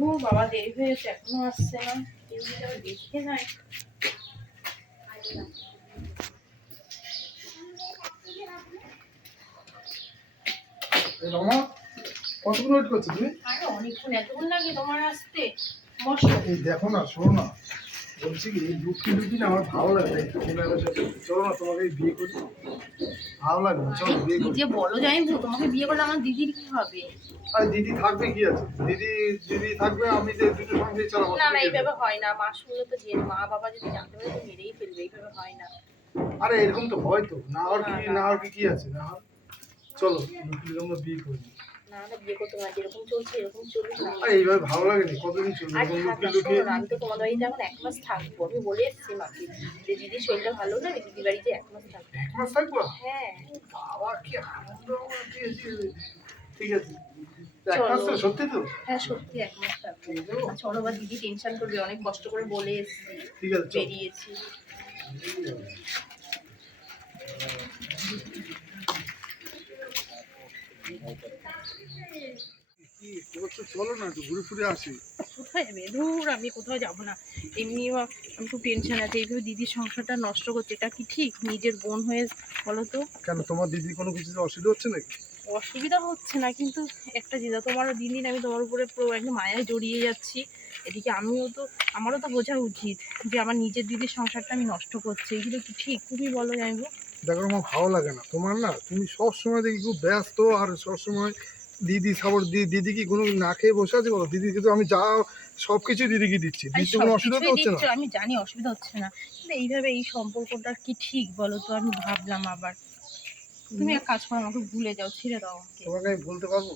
ও বাবা দেরি হয়েছে এখনও আসছে না। কেউ দেখে নাই। কতক্ষণ ওয়েট করছ তুমি আরে অনেকক্ষণ এতক্ষণ লাগে তোমার আসতে। দেখো না শোনো না। বলছি কি লুকি লুকি না আমার ভালো লাগে না। এই ছেলেমেয়ের সাথে। চলো না তোমাকে বিয়ে করি। ভালো লাগে না, চলো বিয়ে করি। যে বলো জানি তো তোমাকে বিয়ে করলে আমার দিদির কি হবে? আর দিদি থাকবে কি আছে? দিদি দিদি থাকবে আমি যে দুটো সঙ্গে চালাবো। না না এইভাবে হয় না। মা শুনলে তো যে মা বাবা যদি জানতে পারে তো মেরেই ফেলবে এইভাবে হয় না। আরে এরকম তো হয় তো। না আর কি না আর কি কি আছে? না আর চলো আমরা বিয়ে করি। না না বিয়ে করতে না যেরকম চলছে এরকম চলুক না। আরে এইভাবে ভালো লাগে না কতদিন চলবে? আর লুকিয়ে লুকিয়ে আমি তো তোমাদের বাড়িতে এখন এক মাস থাকব আমি বলে এসেছি মাকে যে শরীরটা ভালো না? দিদির বাড়িতে এক মাস থাকব। এক মাস থাকব? হ্যাঁ। বাবা কি আনন্দ ঠিক আছে। চলো। সত্যি তো? হ্যাঁ সত্যি এক মাস থাকব। চলো বা দিদি টেনশন করবে অনেক কষ্ট করে বলে এসেছি ঠিক আছে চলো। বেরিয়েছি। কি তো চলো না একটু ঘুরে ফুরে আসি। কোথায় যাবে? ধুর আমি কোথাও যাব না। আমি খুব টেনশন আছে। এইভাবে দিদির সংসারটা নষ্ট করছে এটা কি ঠিক? নিজের বোন হয়ে বলো তো। কেন তোমার কোনো কিছু অসুবিধা হচ্ছে নাকি? অসুবিধা হচ্ছে না কিন্তু একটা জিনিস তোমারও দিন দিন আমি তোমার উপরে পুরো একদম মায়ায় জড়িয়ে যাচ্ছি। এদিকে আমিও তো আমারও তো বোঝা উচিত যে আমার নিজের দিদির সংসারটা আমি নষ্ট করছি। এগুলো কি ঠিক? তুমি বলো জানব। দেখো আমার ভালো লাগে না। তোমার না তুমি সব সময় দেখি খুব ব্যস্ত আর সব সময় দিদি সাপোর্ট দিদি দিদি কি কোনো না খেয়ে বসে আছে বলো? দিদি কিন্তু আমি যা সব কিছু দিদিকে দিচ্ছি। দিতে কোনো অসুবিধা তো হচ্ছে না? আমি জানি অসুবিধা হচ্ছে না। কিন্তু এইভাবে এই সম্পর্কটা কি ঠিক বলো তো? আমি ভাবলাম আবার। তুমি এক কাজ করো আমাকে ভুলে যাও ছেড়ে দাও আমাকে। তোমাকে আমি বলতে পারব?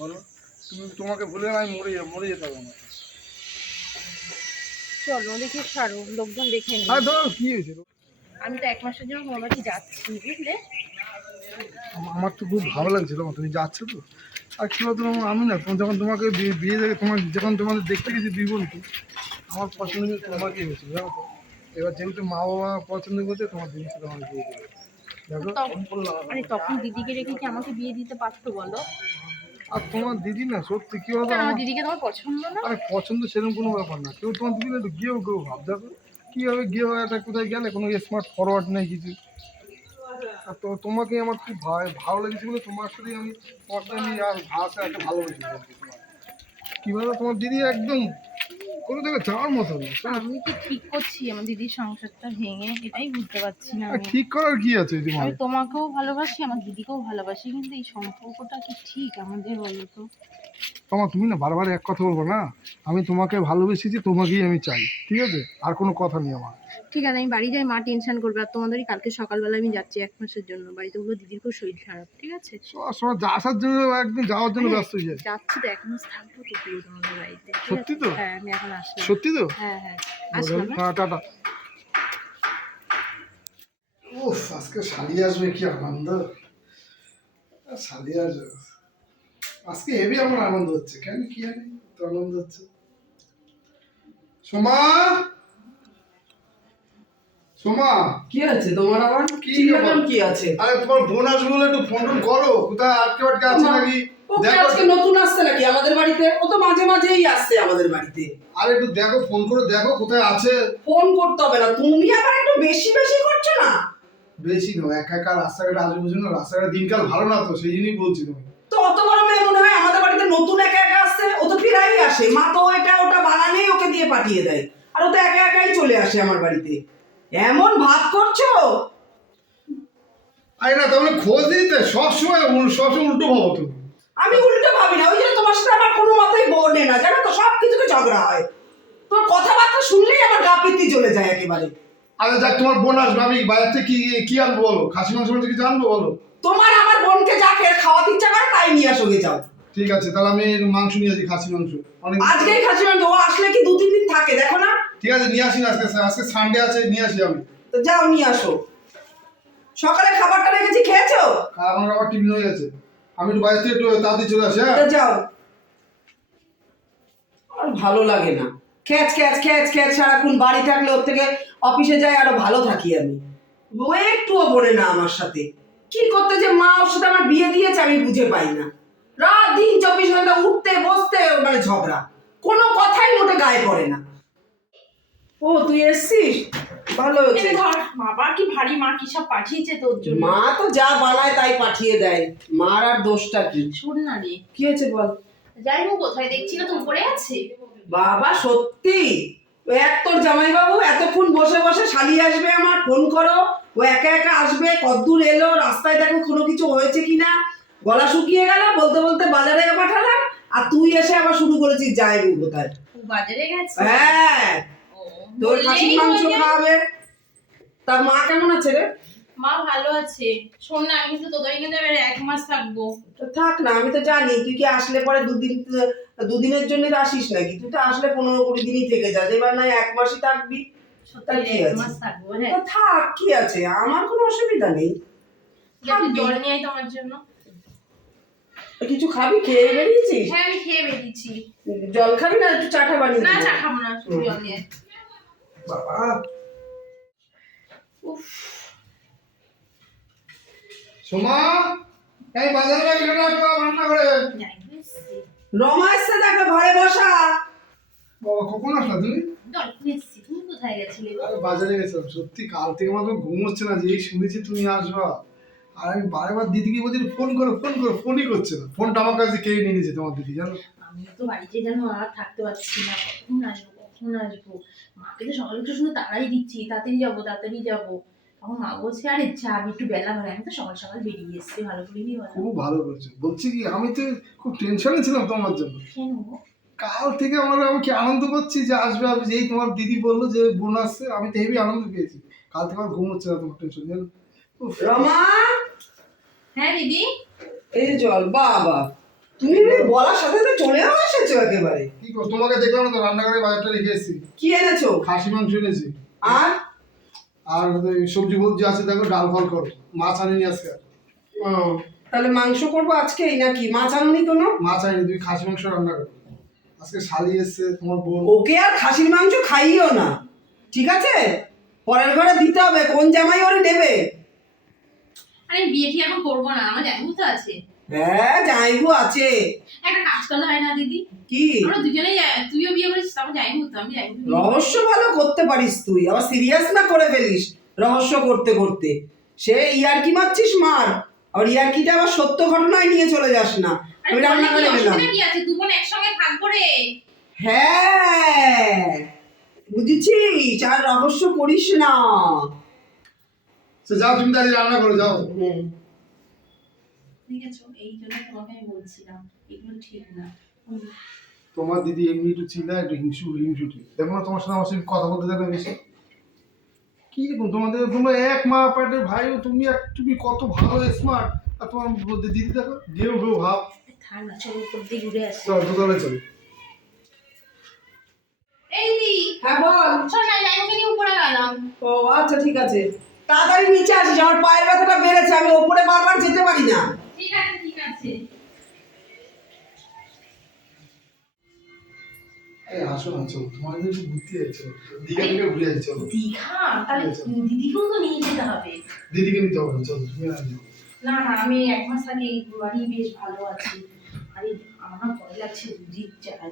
বলো। তুমি তোমাকে ভুলে আমি মরে যাব মরে যেতে পারব না। চলো দেখি সারো লোকজন দেখে নি আর ধরো কি হয়েছে? আমি তো এক মাসের জন্য বাড়ি যাচ্ছি বুঝলে? আমার তো খুব ভালো লাগছিল তুমি যাচ্ছ তো। আর কি বলতো আমি না তোমার যখন তোমাকে বিয়ে- দেখে তোমার যখন তোমাদের দেখতে গেছি দুই বোনকে আমার পছন্দ তোমাকে হয়েছে জানো তো? এবার যেহেতু মা বাবা পছন্দ করছে তোমার দিদির সাথে আমার বিয়ে দেবে। দেখো তখন- দিদিকে রেখে কি আমাকে বিয়ে দিতে পারতো বলো? আর তোমার দিদি না সত্যি কি বলতো আমার দিদিকে তোমার পছন্দ না? আরে পছন্দ সেরকম কোনো ব্যাপার না। কেউ তোমার দিদি না একটু গিয়েও কেউ ভাব দেখো কীভাবে গিয়ে একটা কোথায় গেলে কোনো স্মার্ট ফরওয়ার্ড নেই কিছু। তো তোমাকে আমার খুব ভা- ভালো লেগেছে বলে তোমার সাথে আমি তোমার নিয়ে আর ভাষা একটা ভালোবেসে গেছি তোমার বলো তোমার দিদি একদম কোনো জায়গায় যাওয়ার মতো না। আমি কি ঠিক করছি আমার দিদির সংসারটা ভেঙে এটাই বুঝতে পারছি না আমি। ঠিক করার কি আছে তোমার আমি তোমাকেও ভালোবাসি আমার দিদিকেও ভালোবাসি কিন্তু এই সম্পর্কটা কি ঠিক আমাদের বলো তো? তোমার তুমি না বারবার এক কথা বলব না আমি তোমাকে ভালোবেসেছি তোমাকেই আমি চাই ঠিক আছে? আর কোনো কথা নেই আমার। ঠিক আছে আমি বাড়ি যাই মা টেনশন করবে আর তোমাদেরই কালকে সকালবেলা আমি যাচ্ছি এক মাসের জন্য। বাড়িতে বলব দিদির খুব শরীর খারাপ ঠিক আছে? সময় যা আসার জন্য একদম যাওয়ার জন্য ব্যস্ত হয়ে যায়। যাচ্ছি তো এক মাস থাকব তো পুরো তোমাদের বাড়িতে। সত্যি তো? হ্যাঁ আমি এখন আসলাম। সত্যি তো? হ্যাঁ হ্যাঁ আসলাম হ্যাঁ? হ্যাঁ টাটা। উফ আজকে শালি আসবে কি আনন্দ? শালি আসবে আজকে হেভি আমার আনন্দ হচ্ছে। কেন কি জানি তো আনন্দ হচ্ছে। সোমা! সোমা! কি আছে? তোমার আবার? কি চিল্লাটাম কি আছে? আরে তোমার বোন আসবে বলে একটু ফোন টোন করো। কোথায়? আটকে আটকে আছে নাকি? ও কি আজকে নতুন আসছে নাকি আমাদের বাড়িতে? ও তো মাঝে মাঝেই আসছে আমাদের বাড়িতে। আর একটু দেখো ফোন করে দেখো কোথায় আছে। ফোন করতে হবে না। তুমি আবার একটু বেশি বেশি করছ না? বেশি নয় একা একা রাস্তাঘাটে আসবে বুঝো না? রাস্তাঘাটে দিনকাল ভালো না তো সেই জন্যই বলছি তুমি তো অত বড় মেয়ে মনে হয় আমাদের বাড়িতে নতুন একা একা আসছে? ও তো প্রায়ই আসে। মা তো এটা ওটা বানালেই ওকে দিয়ে পাঠিয়ে দেয়। আর ও তো একা একাই চলে আসে আমার বাড়িতে। এমন ভাব করছ? আরে না তাহলে খোঁজ দিতে সবসময় সবসময় উল্টো ভাবো তুমি। আমি উল্টো ভাবি না ওই জন্য তোমার সাথে আমার কোনো মতেই বোর্ডে না জানো তো সব কিছুতে ঝগড়া হয়। তোর কথাবার্তা শুনলেই আমার গা পিত্তি চলে যায় একেবারে। আরে যাক তোমার বোন আসবে আমি বাইরে থেকে কি কি আনব বলো? খাসি মাংস মাংস কিছু আনব বলো? তোমার আমার বোনকে যা খেয়ে খাওয়াতে ইচ্ছা করে তাই নিয়ে আসো গে যাও। ঠিক আছে তাহলে আমি মাংস নিয়ে আসি খাসি মাংস। অনেক আজকেই খাসি মাংস ও আসলে কি দু তিন দিন থাকে দেখো না। ঠিক আছে নিয়ে আসি আজকে আজকে সানডে আছে নিয়ে আসি আমি। তো যাও নিয়ে আসো। সকালে খাবারটা রেখেছি খেয়েছো? আর আমার আবার টিফিন হয়ে গেছে। আমি একটু বাইরে থেকে একটু তাড়াতাড়ি চলে আসি হ্যাঁ? যাও। আর ভালো লাগে না। খ্যাচ খ্যাচ খ্যাচ খ্যাচ সারাক্ষণ বাড়ি থাকলে ওর থেকে অফিসে যাই আরও ভালো থাকি আমি। ও একটুও বলে না আমার সাথে। কি করতে যে মা ওর সাথে আমার বিয়ে দিয়েছে আমি বুঝে পাই না। রাত দিন চব্বিশ ঘণ্টা উঠতে বসতে মানে ঝগড়া। কোনো কথাই মোটে গায়ে পড়ে না। ও তুই এসছিস? ভালো হয়েছে। ধর বাবা কি ভারী মা কি সব পাঠিয়েছে তোর জন্য? মা তো যা বানায় তাই পাঠিয়ে দেয়। মার আর দোষটা কি? শোন না রে। কি হয়েছে বল? যাই হোক কোথায় দেখছি না তো উপরে আছে? বাবা সত্যি? এক তোর জামাইবাবু এতক্ষণ বসে বসে শালি আসবে আমার ফোন করো। ও একা একা আসবে কদ্দূর এলো রাস্তায় দেখো কোনো কিছু হয়েছে কিনা। গলা শুকিয়ে গেল বলতে বলতে বাজারে পাঠালাম আর তুই এসে আবার শুরু করেছিস জামাইবাবু কোথায় বাজারে গেছে? হ্যাঁ। খাসির মাংস খাওয়াবে তা মা কেমন আছে রে? মা ভালো আছে। শোন না আমি তো তোদের কিন্তু এবারে এক মাস থাকব। থাক না আমি তো জানি তুই কি আসলে পরে দুদিন দুদিনের জন্য তো আসিস নাকি? তুই তো আসলে পনেরো কুড়ি দিনই থেকে যাস এবার নয় এক মাসই থাকবি। হ্যাঁ। থাক কি আছে? আমার কোনো অসুবিধা নেই। জল নিয়ে তোমার জন্য। কিছু খাবি? খেয়ে বেরিয়েছিস? হ্যাঁ আমি খেয়ে বেরিয়েছি। জল খাবি না একটু চাটা বানিয়ে না চা খাব না জল নিয়ে আয়। বাবা। উফ। সোমা এই বাজারে গেলে একটু রান্না করে। রমা এসছে দেখো ঘরে বসা। বাবা কখন আসলা তুমি? জল এসছি। তুমি কোথায় গেছিলে বাজারে গেছিলাম সত্যি কাল থেকে আমার ঘুম হচ্ছে না যে এই শুনেছি তুমি আসবা। আর আমি বারবার দিদিকে বলছি ফোন করো ফোন করো ফোনই করছে না। ফোনটা আমার কাছে কেড়ে নিয়ে নিয়েছে তোমার দিদি জানো? আমি তো বাড়িতে যেন আর থাকতে পারছি না কখন আসব? কখন আসব মাকে তো সকালে একটু শুধু তাড়াই দিচ্ছি তাড়াতাড়ি যাব তাড়াতাড়ি যাব। তখন মা বলছে আরে যা আমি একটু বেলা হয় আমি তো সকাল সকাল বেরিয়ে এসছি ভালো করে নিয়ে খুব ভালো করছ বলছি কি আমি তো খুব টেনশনে ছিলাম তোমার জন্য। কেন কাল থেকে আমার আমি কি আনন্দ করছি যে আসবে আসবে যেই তোমার দিদি বলল যে বোন আসছে আমি তো হেবি আনন্দ পেয়েছি। কাল থেকে আমার ঘুম হচ্ছে না তোমার টেনশন জানো? রমা! হ্যাঁ দিদি? এই জল বাবা। তুমি বলার সাথে সাথে চলেও এসেছ একেবারে। কি করো তোমাকে দেখলাম না তো রান্নাঘরে বাজারটা রেখে এসেছি। কি এনেছো? খাসি মাংস এনেছি। আর? আর সবজি ফবজি আছে দেখো ডাল ফল করো। মাছ আনিনি আজকে। ও, তাহলে মাংস করব আজকেই নাকি? মাছ আনুনি কোনো? মাছ আনিনি তুমি খাসি মাংস রান্না করো। আজকে শালি এসছে তোমার বোন। ওকে আর খাসির মাংস খাইও না। ঠিক আছে? পরের ঘরে দিতে হবে কোন জামাই ওরে নেবে আরে বিয়ে কি এখন করব না আমার জানি তো আছে? হ্যাঁ জামাইবু আছে। একটা কাজ করলে হয় না দিদি। কি? আমরা দুজনেই যাই- তুইও বিয়ে করেছিস আমার জানি তো আমি জানি রহস্য ভালো করতে পারিস তুই আবার সিরিয়াস না করে ফেলিস রহস্য করতে করতে। সে ইয়ারকি মারছিস মার। আর ইয়ারকিটা আবার সত্য ঘটনায় নিয়ে চলে যাস না। আমি রান্না করে গেলাম কি আছে? দু বোন একসঙ্গে থাকব রে। হ্যাঁ বুঝেছিস? আর রহস্য করিস না। সে যাও তুমি দাঁড়িয়ে রান্না করো যাও। হুম। ঠিক আছে। এই জন্য তোমাকে আমি বলছিলাম এগুলো ঠিক না। তোমার দিদি এমনি একটু চিল্লা একটু হিংসু হিংসুটি দেখো না তোমার সাথে আমার সাথে কথা বলতে দেখো বেশি। কি রকম তোমাদের তোমরা এক মা পাটের ভাই তুমি এক তুমি কত ভালো স্মার্ট আর তোমার মধ্যে দিদি দেখো গেও গেও ভাব। থাক চলো উপর দিয়ে ঘুরে আসি। চল দোকানে চল। এই হ্যাঁ বল। শোন না লাইনকে নিয়ে উপরে গেলাম ও আচ্ছা ঠিক আছে। তাড়াতাড়ি নিচে আসিস আমার পায়ের ব্যথাটা বেড়েছে আমি ওপরে বারবার যেতে পারি না। আসো না চল। তোমার একটু ঘুরতে যাচ্ছে দীঘা থেকে ঘুরে যাচ্ছে চলো। দীঘা? তাহলে। দিদিকেও তো নিয়ে যেতে হবে। দিদিকে নিতে হবে না, তুমি না না আমি এক মাস আগে বাড়ি বেশ ভালো আছি। আরে আমার না ভয় লাগছে দিদি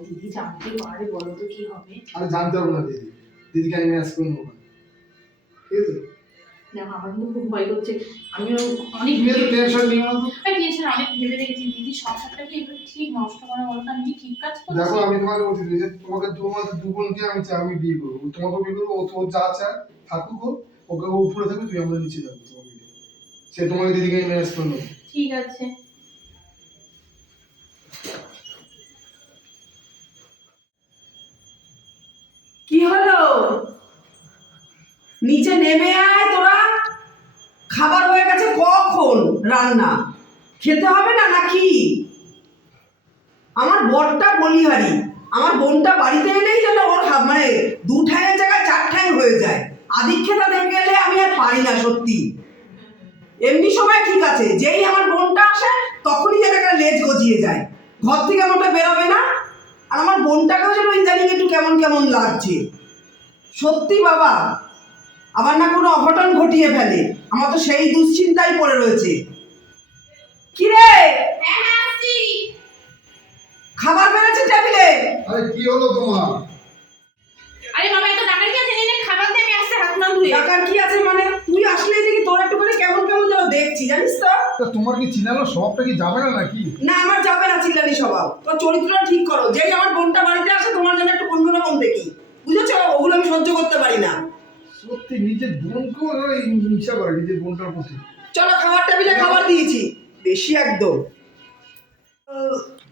দিদি জানতে পারে বলো তো কি হবে। আরে জানতে হবে না দিদি। দিদিকে আমি ম্যাচ করে নেব ঠিক আছে? দেখো আমার কিন্তু খুব ভয় করছে। আমিও অনেক টেনশন নিও না আমি টেনশন অনেক ভেবে রেখেছি দিদি সংসারটা কি ঠিক নষ্ট করে বলো আমি কি ঠিক কাজ করছি। দেখো আমি তোমাকে বলছি যে তোমাকে তোমাদের দু বোনকে আমি চাই আমি বিয়ে করব। তোমাকে বিয়ে করব ও তো যা চায় থাকুক ওকে ও উপরে থাকবে তুই আমরা নিচে থাকব তোমাকে সে তোমাকে দিদিকে ম্যানেজ ঠিক আছে। কি হলো? নিচে নেমে আয় তোরা। খাবার হয়ে গেছে, কখন রান্না? খেতে হবে না নাকি? আমার বরটা বলিহারি। আমার বোনটা বাড়িতে এলেই যেন ওর মানে দু ঠ্যাঙের জায়গায় চার ঠ্যাং হয়ে যায়। আদিক্ষেতা দেখে এলে আমি আর পারি না সত্যি। এমনি সময় ঠিক আছে, যেই আমার বোনটা আসে, তখনই যেন একটা লেজ গজিয়ে যায়। ঘর থেকে মোটা বেরোবে না। আর আমার বোনটাকেও যেন ইদানিং একটু কেমন কেমন লাগছে। সত্যি বাবা আবার না কোনো অঘটন ঘটিয়ে ফেলে। আমার তো সেই দুশ্চিন্তাই পড়ে রয়েছে। কিরে? হ্যাঁ হ্যাঁ খাবার বেড়েছে টেবিলে? আরে কি হলো তোমার? আরে বাবা এত টাকার কি আছে? নিয়ে খাবার দিয়ে আমি আসতে হাত না ধুয়ে। টাকার কি আছে মানে? তুই আসলে দেখি তোর একটু করে কেমন কেমন যেন দেখছি জানিস তো? তা তোমার কি সবটা কি যাবে না নাকি? না আমার যাবে না চিল্লানি স্বভাব। তোর চরিত্রটা ঠিক করো। যেই আমার বোনটা বাড়িতে আসে তোমার জন্য একটু অন্যরকম দেখি। বুঝেছ? ওগুলো আমি সহ্য করতে পারি না। সত্যি নিজের বোনকেও ওরা হিংসা করে নিজের বোনটার প্রতি। চলো খাবার টেবিলে খাবার দিয়েছি। বেশি একদম।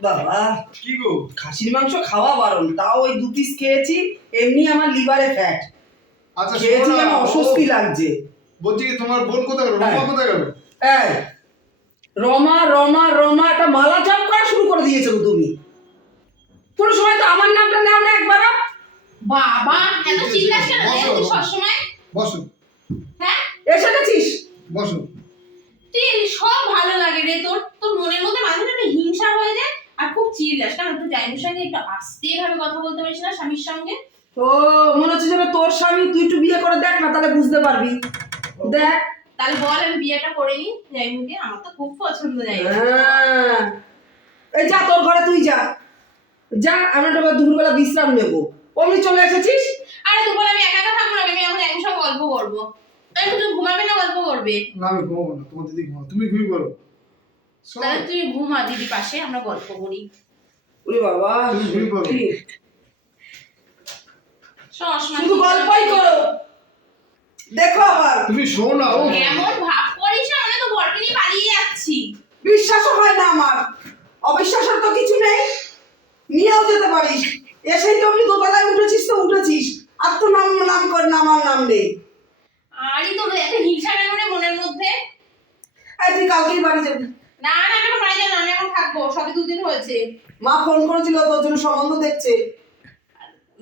বাবা কি গো? খাসির মাংস খাওয়া বারণ। তাও ওই দু পিস খেয়েছি এমনি আমার লিভারে ফ্যাট আচ্ছা খেয়েছি আমার অস্বস্তি লাগছে। বলছি কি তোমার বোন কোথায় গেল? হ্যাঁ। রমা কোথায় গেল? এই রমা রমা রমা একটা মালা চাপ করা শুরু করে দিয়েছ তুমি। কোনো সময় তো আমার নামটা নাও না একবার বাবা এত চিল্লাস কেন রে বসো, সবসময় বসো। হ্যাঁ? এসে গেছিস? বসো। তুই সব ভালো লাগে রে। তোর তোর মনের মধ্যে মাঝে মাঝে হিংসা হয়ে যায় আর খুব চিল্লাস। কারণ একটু জাইনুর সঙ্গে একটু আস্তে ভাবে কথা বলতে পারিস না স্বামীর সঙ্গে। ও মনে হচ্ছে যেন তোর স্বামী তুই একটু বিয়ে করে দেখ না তাহলে বুঝতে পারবি। দেখ। তাহলে বল আমি বিয়েটা করে নি জাইনুকে আমার তো খুব পছন্দ জাইনু হ্যাঁ। এই যা তোর ঘরে তুই যা। যা আমরা দুপুরবেলা বিশ্রাম নেব। অমনি চলে এসেছিস? আরে দুপুর আমি একা একা থাকব না আমি এখন জাইনুর সঙ্গে গল্প করব। ঘুমাবে না গল্প করবে। না আমি ঘুমাবো না তোমার দিদি ঘুমাও তুমি ঘুমিয়ে পড়ো। তাহলে তুই ঘুমা দিদি পাশে আমরা গল্প করি। ওরে বাবা। তুমি ঘুমিয়ে পড়ো। শুধু গল্পই করো। দেখো আবার। তুমি শোনো না ও। এমন ভাব করিস মানে তো বরকে নিয়ে পালিয়ে যাচ্ছি। বিশ্বাসও হয় না আমার। অবিশ্বাসের তো কিছু নেই। নিয়েও যেতে পারিস। এসেই তো আপনি দোতলায় উঠেছিস তো উঠেছিস। আর তো নাম নাম করে নামার নাম নেই আরই তো এত হিংসা কেন রে মনের মধ্যে আর তুই কালকেই বাড়ি যাবি। না না আমি বাড়ি যাব না, আমি এখন থাকব সবে দুদিন হয়েছে। মা ফোন করেছিল তোর জন্য সম্বন্ধ দেখছে।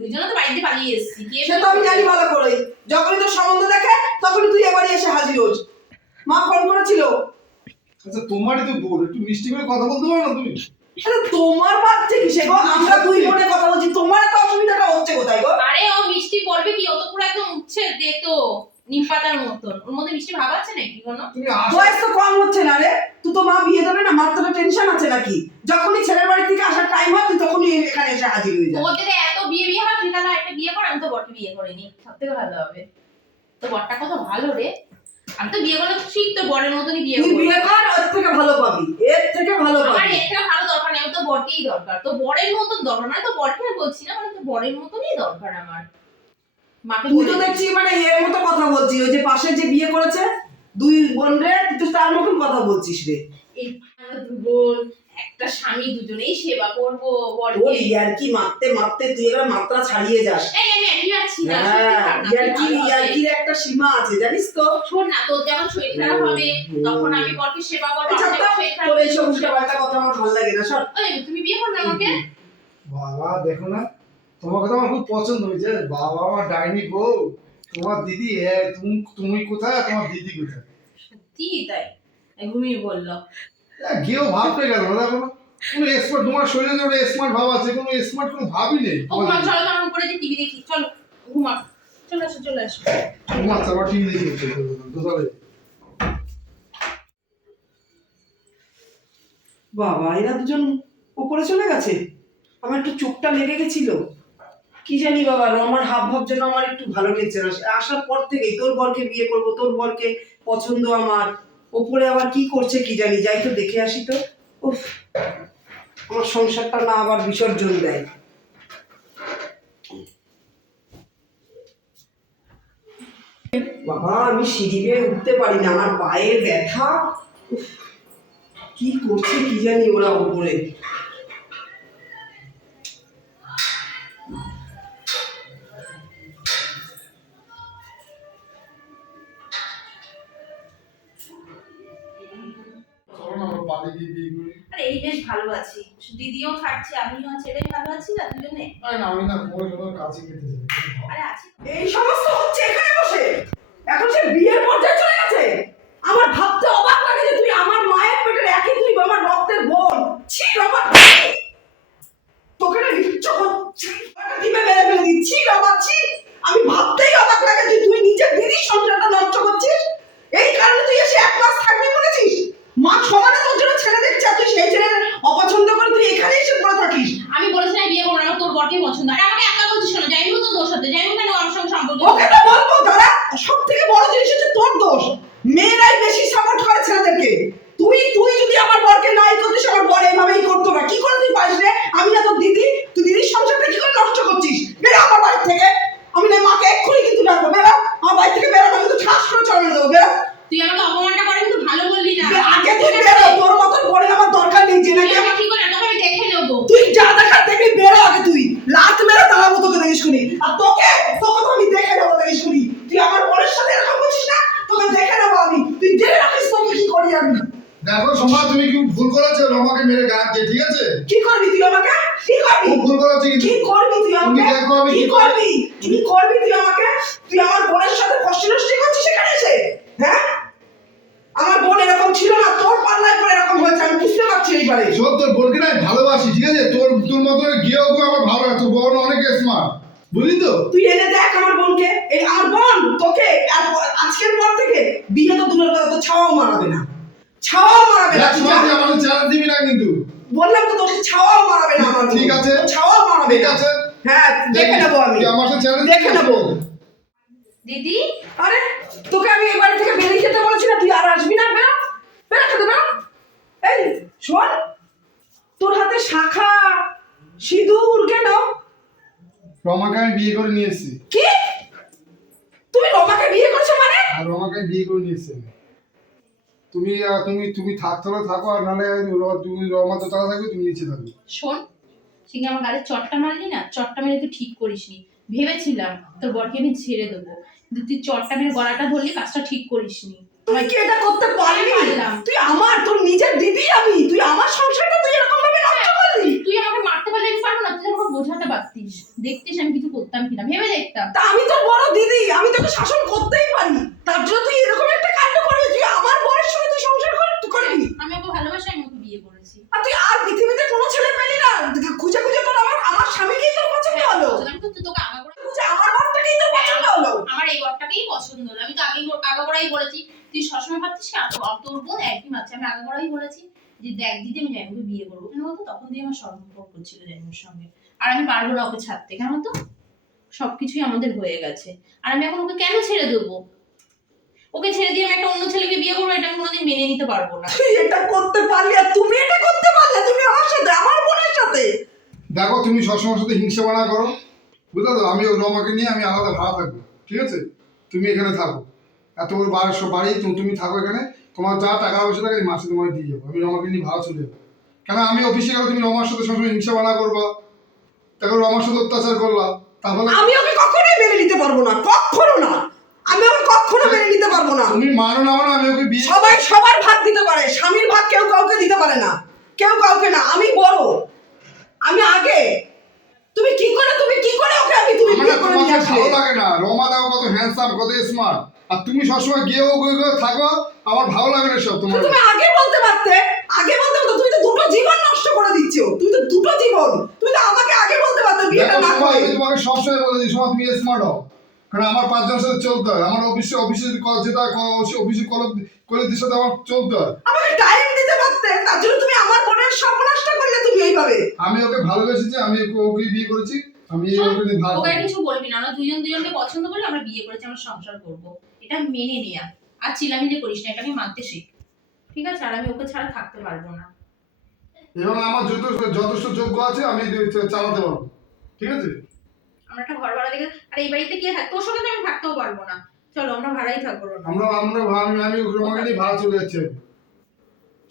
ওই জন্য তো বাড়িতে পালিয়ে এসেছি কে সে তো আমি জানি ভালো করেই। যখনই তোর সম্বন্ধ দেখে তখনই তুই এবারে এসে হাজির হোস। মা ফোন করেছিল। আচ্ছা তোমারই তো একটু মিষ্টি করে কথা বলতে পারো না তুমি? আরে তোমার বাচ্চা গো? আমরা দুই বোনে কথা বলছি তোমার এত অসুবিধাটা হচ্ছে কোথায় গো? আরে ও মিষ্টি বলবে কি? ও তো পুরো একদম উচ্ছে দেখতো নিম পাতার মতন। ওর মধ্যে মিষ্টি ভাব আছে নাকি কোনো? বয়স তো কম হচ্ছে না রে। তুই তো মা বিয়ে দেবে না মার তো টেনশন আছে নাকি? যখনই ছেলের বাড়ি থেকে আসার টাইম হয় তুই তখনই এখানে এসে হাজির হয়ে যদি এত বিয়ে বিয়ে হয় তুই তাহলে একটা বিয়ে কর আমি তো বিয়ে করিনি সব থেকে ভালো হবে। তো বরটা কত ভালো রে। আমি তো বিয়ে করলে ঠিক তো বরের মতনই বিয়ে করব। বিয়ে কর ওর থেকে ভালো পাবি। এর থেকে ভালো আমার পাবি। এর থেকে ভালো দরকার নেই আমি তো বরকেই দরকার। তো বরের মতন দরকার। মানে তো বরকে বলছি না মানে তো বরের মতনই দরকার আমার। তুই তো দেখছি মানে এর মতো কথা বলছি ওই যে পাশে যে বিয়ে করেছে দুই বোন রে তুই তো তার মতন কথা বলছিস রে। এই বোন একটা স্বামী দুজনেই সেবা করব ও বরকে ইয়ারকি মারতে মারতে তুই এবার মাত্রা ছাড়িয়ে যাস। এই আমি একই আছি না সত্যি খারাপ না, ইয়ারকি তুই ভালো আছিস। ইয়ারকির একটা সীমা আছে জানিস তো? শোন না তোর যেমন শরীর খারাপ হবে তখন আমি বরকে সেবা করব আচ্ছা যখন তোর এই সব উল্টাপাল্টা কথা আমার ভালো লাগে না সর। তুমি বিয়ে করবে আমাকে? বাবা দেখো না তোমাকে তো আমার খুব পছন্দ হয়েছে। বাবা আমার ডাইনি বউ তোমার দিদি তুমি তুমি কোথায় তোমার দিদি কোথায়? সত্যি তাই? ঘুমিয়ে বলল এ, গিয়েও ভাবতে গেল না দেখো না কোনো স্মার্ট তোমার শরীরে যে ওটা স্মার্ট ভাব আছে কোনো স্মার্ট কোনো ভাবই নেই। ঘুমা চলো তো আমি উপরে যে টিভি দেখি চলো ঘুমা চলে আসো চলে আসো। ঘুমাচ্ছে আবার টিভি দেখি দোতলে বাবা এরা দুজন উপরে চলে গেছে? আমার একটু চোখটা লেগে গেছিল। কি জানি বাবা, আমার হাব ভাব যেন আমার একটু ভালো লেগছে না। আসার পর থেকেই তোর বরকে বিয়ে করব, তোর বরকে পছন্দ আমার। ওপরে আবার কি করছে কি জানি, যাই তো দেখে আসি তো। উফ, আমার সংসারটা না আবার বিসর্জন দেয়। বাবা, আমি সিঁড়ি বেয়ে উঠতে পারি না, আমার পায়ের ব্যথা। কি করছে কি জানি ওরা উপরে দিদিও থাকছে আমিও আছি এটাই ভালো আছি না দুজনে? আরে না আমি না তোমার তোমার কাছে খেতে যাই আরে আছি। এই সমস্ত হচ্ছে এখানে বসে। এখন সে বিয়ের পর্যায়ে চলে গেছে। আমার ভাবতে অবাক লাগে যে তুই আমার মায়ের পেটের একই তুই আমার রক্তের বোন। ছি ছি! তোকে না একটা দিবে মেরে ফেলে দিচ্ছি বাবা ছি। আমি ভাবতেই অবাক লাগে যে তুই নিজের দিদির সংসারটা নষ্ট করছিস এই কারণে তুই এসে এক মাস থাকবি বলেছিস মা সমানে তোর জন্য ছেড়ে দেখছে আর তুই সেই ছেলের অপছন্দ করে তুই এখানে এসে পড়ে থাকিস আমি বলেছিলাম বিয়ে করব না আমার তোর বরকে পছন্দ আর আমাকে একা বলছিস কেন জাইমু তো দোষ হতে জাইমু কেন আমার সঙ্গে সম্পর্ক ওকে তো বলব দাদা সব থেকে বড় জিনিস হচ্ছে তোর দোষ মেয়েরাই বেশি সাপোর্ট করে ছেলেদেরকে তুই তুই যদি আমার বরকে নাই করতিস আমার বর এইভাবেই করতো না কি করে তুই পারিস রে আমি না তোর দিদি তুই দিদির সংসারটা কি করে নষ্ট করছিস বেরো আমার বাড়ি থেকে আমি না মাকে এক্ষুনি কিন্তু ডাকবো বেরো আমার বাড়ি থেকে বেরো না কিন্তু ঠাস করে চলে দেবো বেরো তুই আমাকে অপমানটা করে কিন্তু ভালো বললি না আগে তুই বেরো তোর মতন বোনের আমার দরকার নেই যে তুই নাকি আমাকে কি করে তোকে আমি দেখে যা দেখার দেখবি বেরো আগে তুই। লাত মেরে দাঁড়াবো তোকে দেখিস শুনি আর তোকে তোকে তো আমি দেখে নেব দেখিস শুনি তুই আমার বোনের সাথে এরকম করছিস না? তোকে দেখে নেব আমি। তুই জেনে রাখিস তোকে কি করি আমি। দেখো সোমা তুমি কি ভুল করেছ? রমাকে মেরে গায়ে দিয়ে ঠিক আছে? কি করবি তুই আমাকে? কি করবি? ভুল করেছ কি করবি তুই আমাকে? তুমি কি করবি? কি করবি তুই আমাকে? তুই আমার বোনের সাথে কষ্ট নষ্ট করছিস সেখানে এসে হ্যাঁ আমার বোন এরকম ছিল না তোর পাল্লায় পরে এরকম হয়েছে আমি পারছি সব তোর বোনকে না ভালোবাসি ঠিক আছে? তোর তোর মতো গিয়েও আমার ভালো লাগে তোর বোন অনেক স্মার্ট বুঝলি তো? তুই এনে দেখ আমার বোনকে। এই আমার বোন তোকে আজকের পর থেকে বিয়ে তো দূরের কথা তো ছাওয়াও মারাবে না। ছাওয়াও মারাবে না তুই আমাকে চ্যালেঞ্জ দিবি না কিন্তু। বললাম তো তোকে ছাওয়াও মারাবে না আমার ঠিক আছে। ছাওয়াও মারাবে ঠিক আছে? হ্যাঁ দেখে নেব আমি। তুই আমার সাথে চ্যালেঞ্জ দেখে নেব। দিদি? আরে তোকে আমি এবার থেকে বেরিয়ে যেতে বলেছি না তুই আর আসবি না বেরো বেরো খেতে বেরো এই শোন তোর হাতে শাখা সিঁদুর কেন? রমাকে আমি বিয়ে করে নিয়েছি। কি? তুমি রমাকে বিয়ে করছ মানে? আর রমাকে বিয়ে করে নিয়ে এসেছি আমি। তুমি আহ, তুমি তুমি থাকতে থাকো আর নাহলে র- তুমি রমা দোতলা থাকবে তুমি নিচে থাকবে। শোন সিঙ্গে আমার গাড়ির চটটা মারলি না? চটটা মেরে তুই ঠিক করিসনি। ভেবেছিলাম তোর বরকে আমি ছেড়ে দেবো। কিন্তু তুই চটটা মেরে গলাটা ধরলি কাজটা ঠিক করিসনি। তুই কি এটা করতে পারলি? তুই আমার তোর নিজের দিদি আমি। তুই আমার সংসারটা তুই এরকম ভাবে নষ্ট করলি? তুই আমাকে মারতে পারলে আমি পারব না। তুই আমাকে বোঝাতে পারতিস। দেখতিস আমি কিছু করতাম কিনা ভেবে দেখতাম। তা আমি তোর বড় দিদি আমি তোকে শাসন করতেই পারি। তার জন্য তুই এরকম একটা কাণ্ড করবি তুই আমার বরের সঙ্গে তুই সংসার কর- করবি আমি ওকে ভালোবাসি আমি ওকে বিয়ে করেছি। আর তুই আর পৃথিবীতে কোনো ছেলে পেলি না। খুঁজে খুঁজে তোর আমার আমার স্বামীকেই তোর পছন্দ হলো। আমি তো তোকে আগাগোড়া খুঁজে আমার বরটাকেই তোর পছন্দ হলো। আমার এই ঘরটাকেই পছন্দ হলো। আমি তো আগেই আগাগোড়াই বলেছি তুই সবসময় ভাবছিস কি আর তোর- বোন একই মাত্র আমি আগাগোড়াই বলেছি যে দেখ দিদি আমি জাইনুকে বিয়ে করব। কেন বলতো? তখন দিয়ে আমার সম্পর্ক ছিল জাইনুর সঙ্গে। আর আমি পারব না ওকে ছাড়তে কেন তো সবকিছুই আমাদের হয়ে গেছে। আর আমি এখন ওকে কেন ছেড়ে দেবো? ওকে ছেড়ে দিয়ে আমি একটা অন্য ছেলেকে বিয়ে করব এটা আমি কোনোদিন মেনে নিতে পারব না। তুই এটা করতে পারলি আর তুমি এটা করতে পারলে তুমি আমার সাথে আমার বোনের সাথে। দেখো তুমি সবসময় সাথে হিংসা বানা করো। বুঝলে তো আমি ওই রমাকে নিয়ে আমি আলাদা ভাড়া থাকব ঠিক আছে? তুমি এখানে থাকো। এত বড় সব বাড়ি তুমি- তুমি থাকো এখানে। তোমার যা টাকা পয়সা আমি মাসে তোমায় দিয়ে যাব। আমি রমাকে নিয়ে ভাড়া চলে যাব। কেন? আমি অফিসে গেলে তুমি রমার সাথে সবসময় হিংসা বানা করবা। তারপর রমার সাথে অত্যাচার করলা। তারপরে আমি ওকে কখনোই মেনে নিতে পারব না কখনো না। আমি ওকে কখনো মেনে নিতে পারব না। তুমি মানো না মানো আমি ওকে বিয়ে সবাই সবার ভাগ দিতে পারে স্বামীর ভাগ কেউ কাউকে দিতে পারে না। কেউ কাউকে না আমি বড়। আমি আগে। তুমি কি করে তুমি কি করে ওকে আমি তুমি ভালো লাগে না। রমা দাও কত হ্যান্ডসাম কত স্মার্ট আর তুমি সবসময় গিয়ে ও গিয়ে থাকো আমার ভালো লাগে না সব তোমার। তুমি আগে বলতে পারতে আগে বলতে পারতো তুমি তো দুটো জীবন নষ্ট করে দিচ্ছ তুমি তো দুটো জীবন তুমি তো আমাকে আগে বলতে পারতে বিয়েটা না করে। আমি তোমাকে সবসময় বলে দিই সময় তুমি স্মার্ট হও। কারণ আমার পাঁচজনের সাথে চলতে হয় আমার অফিসে অফিসে যেটা অফিসে কলব কলিদের সাথে আমার চলতে হয়। আমাকে টাইম দিতে পারতে তার জন্য তুমি আমার বোনের সর্বনাশটা করলে তুমি এইভাবে আমি ওকে ভালোবেসেছি আমি ওকে ওকে বিয়ে করেছি আমি ওকে ভালো ওকে কিছু বলবি না আমরা দুজন দুজনকে পছন্দ করি আমরা বিয়ে করেছি আমরা সংসার করব। এটা মেনে নেয়া আর চিলামিলি করিস না এটা আমি মানতে শিখ। ঠিক আছে? আর আমি ওকে ছাড়া থাকতে পারব না। এবং আমার যথেষ্ট যথেষ্ট যোগ্য আছে আমি চালাতে পারব। ঠিক আছে? আমরা একটা ঘর ভাড়া দেখে আর এই বাড়িতে কে থাকে? তোর সঙ্গে তো আমি থাকতেও পারব না। চলো আমরা ভাড়াই থাকব। আমরা আমরা আমি আমি রমাকে ভাড়া চলে যাচ্ছি।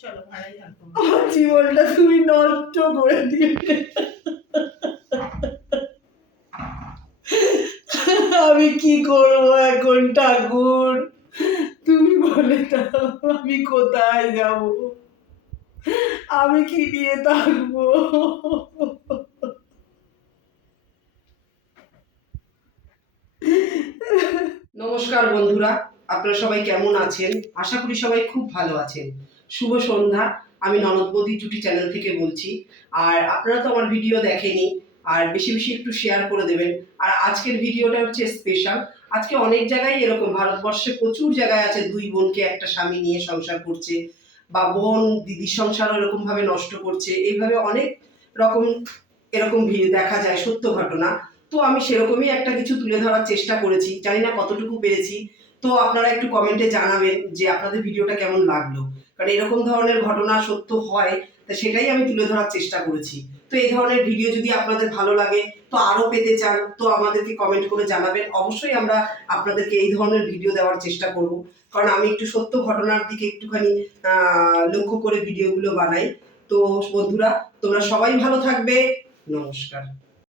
চলো ভাড়াই থাকব। আমার জীবনটা তুমি নষ্ট করে দিয়ে আমি কি করব এখন, ঠাকুর? তুমি বলে দাও, আমি কোথায় যাব? আমি কি নিয়ে থাকব? নমস্কার বন্ধুরা, আপনারা সবাই কেমন আছেন? আশা করি সবাই খুব ভালো আছেন। শুভ সন্ধ্যা, আমি ননদবতী জুটি চ্যানেল থেকে বলছি। আর আপনারা তো আমার ভিডিও দেখেনি আর বেশি বেশি একটু শেয়ার করে দেবেন। আর আজকের ভিডিওটা হচ্ছে স্পেশাল আজকে অনেক জায়গায় এরকম, ভারতবর্ষে প্রচুর জায়গায় আছে দুই বোনকে একটা স্বামী নিয়ে সংসার করছে বা বোন, দিদির সংসারও এরকম ভাবে নষ্ট করছে। এইভাবে অনেক রকম এরকম দেখা যায়, সত্য ঘটনা। তো আমি সেরকমই একটা কিছু তুলে ধরার চেষ্টা করেছি। জানি না কতটুকু পেরেছি। তো আপনারা একটু কমেন্টে জানাবেন যে আপনাদের ভিডিওটা কেমন লাগল। কারণ এরকম ধরনের ঘটনা সত্য হয়, তা সেটাই আমি তুলে ধরার চেষ্টা করেছি। তো এই ধরনের ভিডিও যদি আপনাদের ভালো লাগে, তো আরও পেতে চান, তো আমাদেরকে কমেন্ট করে জানাবেন। অবশ্যই আমরা আপনাদেরকে এই ধরনের ভিডিও দেওয়ার চেষ্টা করব। কারণ আমি একটু সত্য ঘটনার দিকে একটুখানি লক্ষ্য করে ভিডিওগুলো বানাই। তো বন্ধুরা, তোমরা সবাই ভালো থাকবে। নমস্কার।